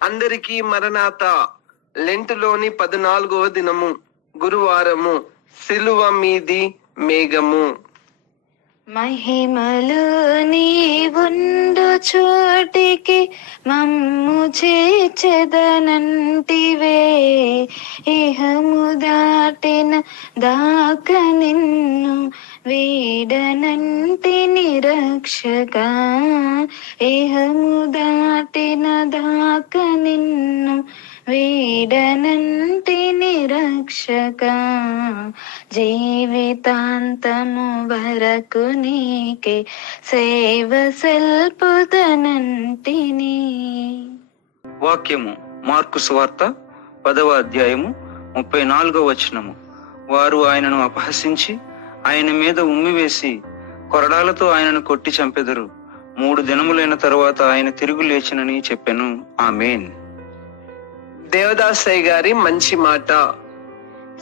అందరికీ మరణాత లెంటులోని 14వ దినము గురువారము సిలువ మీది మేఘము. మహిమలు నీవుండు చోటికి మమ్ము చేర్చెదనంటివే, ఇహము దాటిన దాక నిన్ను వీడనంటి నిరక్షక, ఇహము దాటిన దాక నిన్ను వీడనంటి నిరక్షక, జీవితాంతము వరకు నీకే సేవ సెల్పుదనంటిని. వాక్యము మార్కు సువార్త 10వ అధ్యాయము 34వ వచనము. వారు ఆయనను అపహసించి ఆయన మీద ఉమ్మివేసి కొరడాలతో ఆయనను కొట్టి చంపెదరు. 3 దినములైన తరువాత ఆయన తిరుగు లేచినని చెప్పెను. ఆమేన్. దేవదాసయ్య గారి మంచి మాట.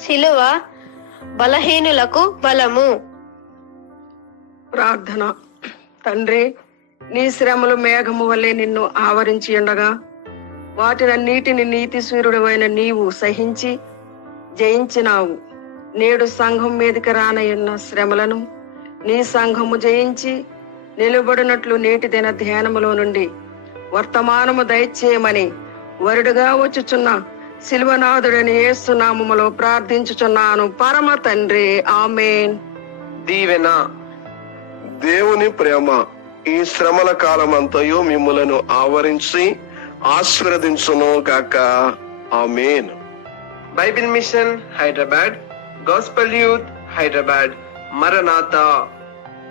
సిలువ బలహీనులకు బలము. ప్రార్థన. తండ్రి, నీ శ్రమలు మేఘము వల్లే నిన్ను ఆవరించి ఉండగా వాటినన్నిటిని నీతి సూర్యుడమైన నీవు సహించి జయించినావు. నేడు సంఘం మీదకి రానయున్న శ్రమలను నీ సంఘము జయించి నిలబడినట్లు నేటి దిన ధ్యానములో నుండి వర్తమానము దయచేయమని వరుడుగా వచ్చుచున్న సిల్వనాథుడని యేసు నామములో ప్రార్థించుచున్నాను పరమ తండ్రి. ఆమేన్. దీవెన. దేవుని ప్రేమ ఈ శ్రమల కాలమంతయు మిమ్ములను ఆవరించి ఆశీర్వదించును గాక. Amen. Bible mission Hyderabad, gospel youth Hyderabad, మరణాత.